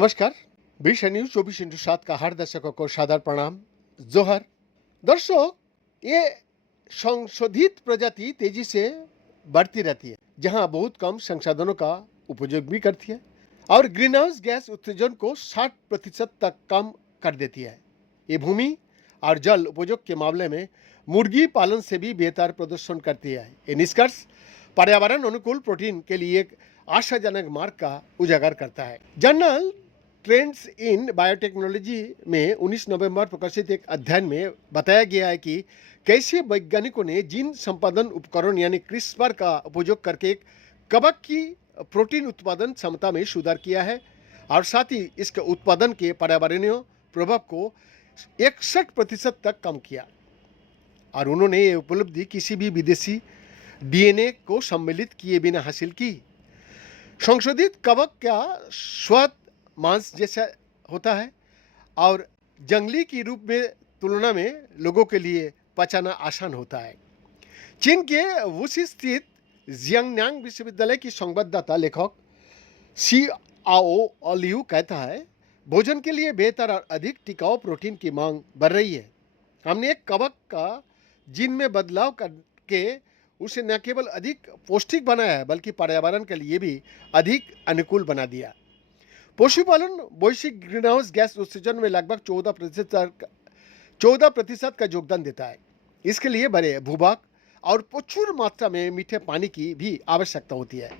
नमस्कार। विषय न्यूज 24/7 का हर दर्शकों को सादर प्रणाम। जोहर। दर्शकों, ये संशोधित प्रजाति तेजी से बढ़ती रहती है, जहां बहुत कम संसाधनों का उपयोग भी करती है और ग्रीन हाउस गैस उत्सर्जन को 60% तक कम कर देती है। ये भूमि और जल उपयोग के मामले में मुर्गी पालन से भी बेहतर प्रदर्शन करती है। ये निष्कर्ष पर्यावरण अनुकूल प्रोटीन के लिए एक आशाजनक मार्ग का उजागर करता है। जर्नल ट्रेंड्स इन बायोटेक्नोलॉजी में 19 नवंबर प्रकाशित एक अध्ययन में बताया गया है कि कैसे वैज्ञानिकों ने जीन संपादन उपकरण यानी क्रिस्पर का उपयोग करके एक कवक की प्रोटीन उत्पादन क्षमता में सुधार किया है और साथ ही इसके उत्पादन के पर्यावरणीय प्रभाव को 61% तक कम किया। और उन्होंने ये उपलब्धि किसी भी विदेशी डीएनए को सम्मिलित किए बिना हासिल की। संशोधित कवक का स्वाद मांस जैसा होता है और जंगली की रूप में तुलना में लोगों के लिए पचाना आसान होता है। चीन के वुशी स्थित जियांगनांग विश्वविद्यालय की संवाददाता लेखक सी आओ ओलियू कहता है, भोजन के लिए बेहतर और अधिक टिकाऊ प्रोटीन की मांग बढ़ रही है। हमने एक कवक का जीन में बदलाव करके उसे न केवल अधिक पौष्टिक बनाया है बल्कि पर्यावरण के लिए भी अधिक अनुकूल बना दिया। पशुपालन वैश्विक ग्रीन हाउस गैस उत्सर्जन में लगभग 14% का योगदान देता है। इसके लिए बड़े भूभाग और प्रचुर मात्रा में मीठे पानी की भी आवश्यकता होती है,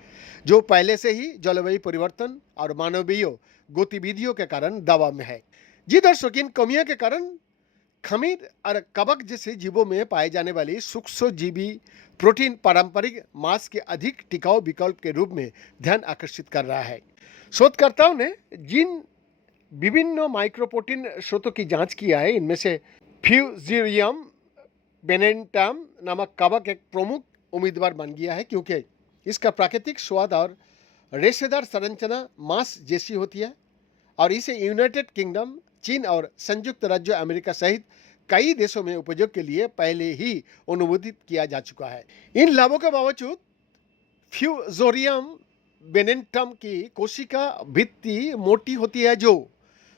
जो पहले से ही जलवायु परिवर्तन और मानवीय गतिविधियों के कारण दबाव में है। जी दर्शक, इन कमियों के कारण खमीर और कवक जैसे जीवों में पाए जाने वाली सूक्ष्मजीवी प्रोटीन पारंपरिक मांस के अधिक टिकाऊ विकल्प के रूप में ध्यान आकर्षित कर रहा है। शोधकर्ताओं ने जिन विभिन्न माइक्रोप्रोटीन स्रोतों की जांच किया है, इनमें से फ्यूजीरियम बेनेंटम नामक कवक एक प्रमुख उम्मीदवार बन गया है, क्योंकि इसका प्राकृतिक स्वाद और रेशेदार संरचना मांस जैसी होती है और इसे यूनाइटेड किंगडम, चीन और संयुक्त राज्य अमेरिका सहित कई देशों में उपयोग के लिए पहले ही अनुमोदित किया जा चुका है। इन लाभों के बावजूद फ्यूजोरियम बेनेंटम की कोशिका भित्ति मोटी होती है, जो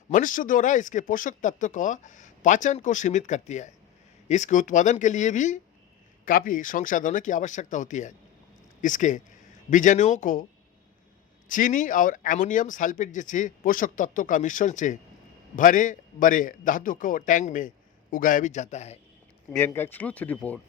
मनुष्य द्वारा इसके पोषक तत्व का पाचन को सीमित करती है। इसके उत्पादन के लिए भी काफ़ी संसाधनों की आवश्यकता होती है। इसके बीजाणुओं को चीनी और एमोनियम सल्फेट जैसे पोषक तत्वों का मिश्रण से भरे बड़े धातु को टैंक में उगाया भी जाता है। बीएन का एक्सक्लूसिव रिपोर्ट।